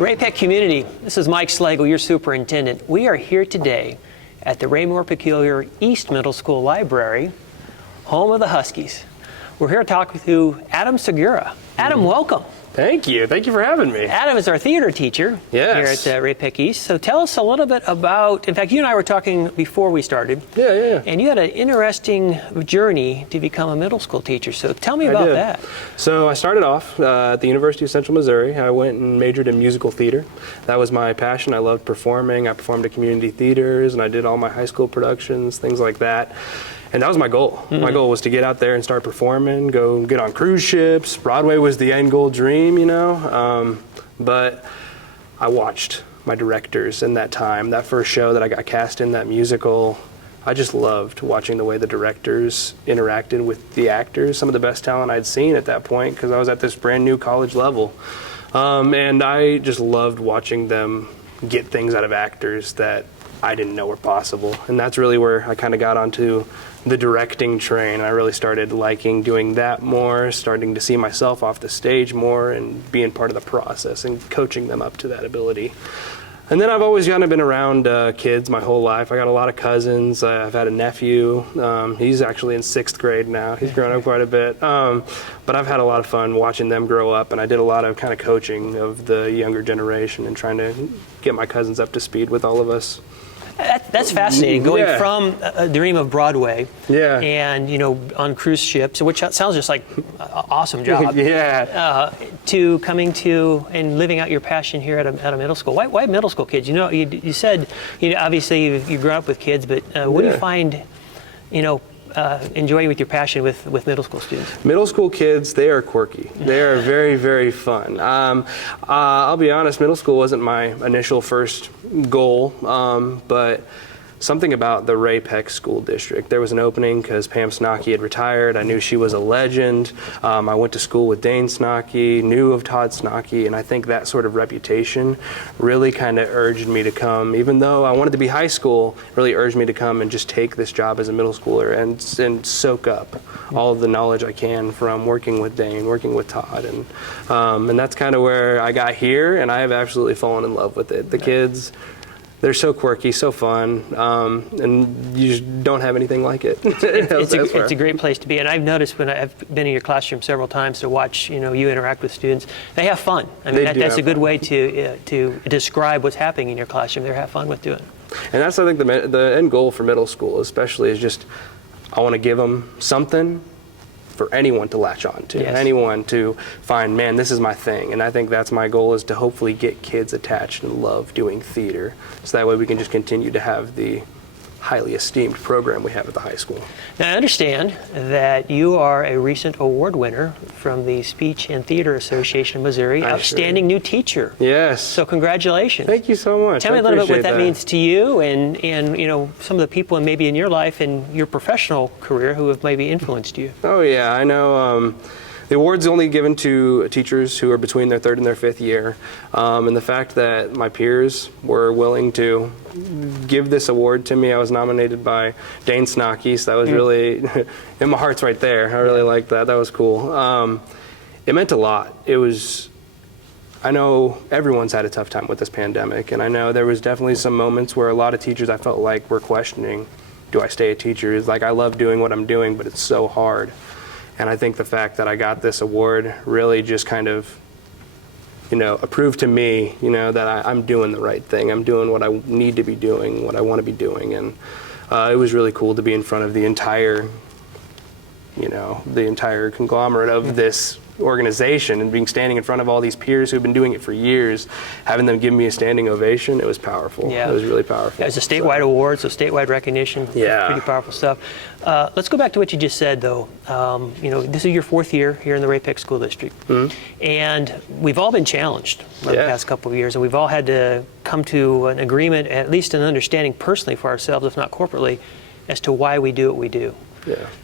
Ray-Pec community, this is Mike Slagle, your superintendent. We are here today at the Raymore-Peculiar East Middle School Library, home of the Huskies. We're here to talk with you, Adam Segura. Adam, welcome. Thank you. Thank you for having me. Adam is our theater teacher here at Ray-Pec East. So tell us a little bit about, in fact, you and I were talking before we started. Yeah. And you had an interesting journey to become a middle school teacher. So tell me about that. So I started off at the University of Central Missouri. I went and majored in musical theater. That was my passion. I loved performing. I performed at community theaters, and I did all my high school productions, things like that. And that was my goal. Mm-hmm. My goal was to get out there and start performing, go get on cruise ships. Broadway was the end goal dream, you know. But I watched my directors in that time. That first show that I got cast in, that musical, I just loved watching the way the directors interacted with the actors. Some of the best talent I'd seen at that point, because I was at this brand new college level. And I just loved watching them get things out of actors that I didn't know were possible. And that's really where I kind of got onto the directing train. I really started liking doing that more, starting to see myself off the stage more and being part of the process and coaching them up to that ability. And then I've always kind of been around kids my whole life. I got a lot of cousins. I've had a nephew. He's actually in 6th grade now. He's grown up quite a bit. But I've had a lot of fun watching them grow up, and I did a lot of kind of coaching of the younger generation and trying to get my cousins up to speed with all of us. That's fascinating, going from a dream of Broadway and, you know, on cruise ships, which sounds just like an awesome job, to coming to and living out your passion here at a middle school. Why middle school kids? You know, you said, you know, obviously you've grown up with kids, but what do you find, you know, enjoying with your passion with middle school students? Middle school kids, they are quirky. They are very, very fun. I'll be honest, middle school wasn't my initial first goal, but something about the Ray-Pec school district. There was an opening because Pam Snocki had retired. I knew she was a legend. I went to school with Dane Snocki, knew of Todd Snocki, and I think that sort of reputation really kind of urged me to come. Even though I wanted to be high school, really urged me to come and just take this job as a middle schooler and soak up all of the knowledge I can from working with Dane, working with Todd. And that's kind of where I got here, and I have absolutely fallen in love with it. The kids, they're so quirky, so fun, and you just don't have anything like it. It's a great place to be, and I've noticed when I've been in your classroom several times to watch, you know, you interact with students. They have fun. I mean, that's a good way to describe what's happening in your classroom. They have fun with doing it. And that's, I think, the end goal for middle school, especially, is just I want to give them something for anyone to latch on to, anyone to find, man, this is my thing. And I think that's my goal, is to hopefully get kids attached and love doing theater, so that way we can just continue to have the highly esteemed program we have at the high school. Now, I understand that you are a recent award winner from the Speech and Theater Association of Missouri, Outstanding New Teacher. Yes. So congratulations. Thank you so much. Tell me a little bit what that means to you and you know, some of the people maybe in your life and your professional career who have maybe influenced you. Oh yeah, I know. The award's only given to teachers who are between their 3rd and their 5th year, and the fact that my peers were willing to give this award to me. I was nominated by Dane Snocki, so that was really, and my heart's right there. I really liked that. That was cool. It meant a lot. It was, I know everyone's had a tough time with this pandemic, and I know there was definitely some moments where a lot of teachers I felt like were questioning, do I stay a teacher? It's like, I love doing what I'm doing, but it's so hard. And I think the fact that I got this award really just kind of, you know, approved to me, you know, that I'm doing the right thing. I'm doing what I need to be doing, what I want to be doing. And it was really cool to be in front of the entire, you know, the entire conglomerate of this organization, and standing in front of all these peers who've been doing it for years, having them give me a standing ovation. It was powerful. It was really powerful. It was a statewide award, so statewide recognition. Pretty powerful stuff. Let's go back to what you just said, though. You know, this is your 4th year here in the Ray-Pec School District, and we've all been challenged over the past couple of years, and we've all had to come to an agreement, at least an understanding personally for ourselves, if not corporately, as to why we do what we do.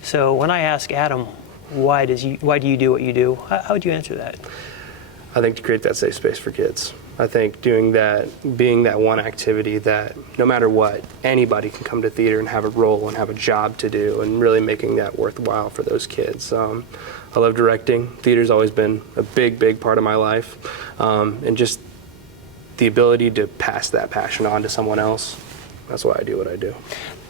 So when I ask Adam, why do you do what you do? How would you answer that? I think to create that safe space for kids. I think doing that, being that one activity that no matter what, anybody can come to theater and have a role and have a job to do, and really making that worthwhile for those kids. I love directing. Theater's always been a big, big part of my life. And just the ability to pass that passion on to someone else. That's why I do what I do.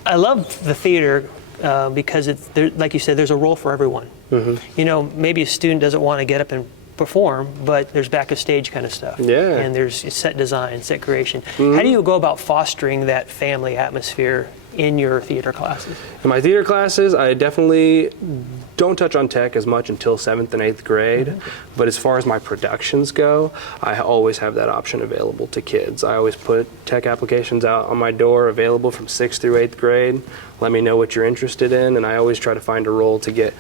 I love the theater because like you said, there's a role for everyone. You know, maybe a student doesn't want to get up and perform, but there's back of stage kind of stuff. Yeah. And there's set design, set creation. How do you go about fostering that family atmosphere in your theater classes? In my theater classes, I definitely don't touch on tech as much until 7th and 8th grade. But as far as my productions go, I always have that option available to kids. I always put tech applications out on my door, available from 6th through 8th grade. Let me know what you're interested in, and I always try to find a role to get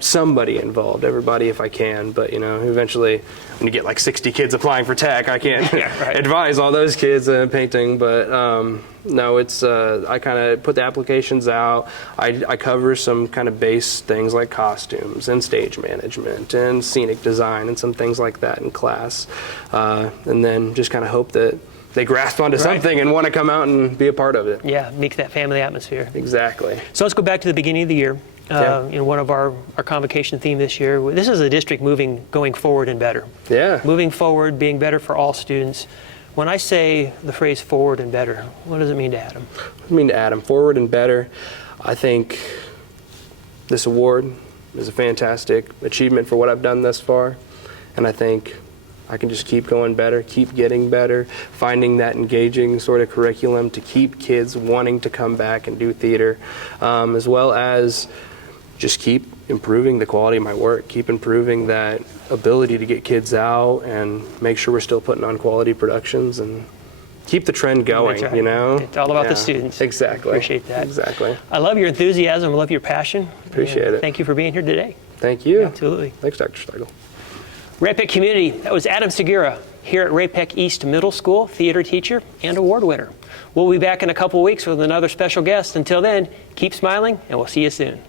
somebody involved, everybody if I can. But you know, eventually, when you get like 60 kids applying for tech, I can't advise all those kids in painting. But no, it's I kind of put the applications out. I cover some kind of base things like costumes and stage management and scenic design and some things like that in class, and then just kind of hope that they grasp onto something and want to come out and be a part of it. Yeah, make that family atmosphere. Exactly. So let's go back to the beginning of the year. You know, one of our convocation theme this year, this is a district going forward and better. Yeah. Moving forward, being better for all students. When I say the phrase forward and better, what does it mean to Adam? What does it mean to Adam? Forward and better. I think this award is a fantastic achievement for what I've done thus far. And I think I can just keep going better, keep getting better, finding that engaging sort of curriculum to keep kids wanting to come back and do theater, as well as just keep improving the quality of my work, keep improving that ability to get kids out and make sure we're still putting on quality productions and keep the trend going, you know? It's all about the students. Exactly. Appreciate that. Exactly. I love your enthusiasm. I love your passion. Appreciate it. Thank you for being here today. Thank you. Absolutely. Thanks, Dr. Slagle. Ray-Pec community, that was Adam Segura here at Ray-Pec East Middle School, theater teacher and award winner. We'll be back in a couple weeks with another special guest. Until then, keep smiling and we'll see you soon.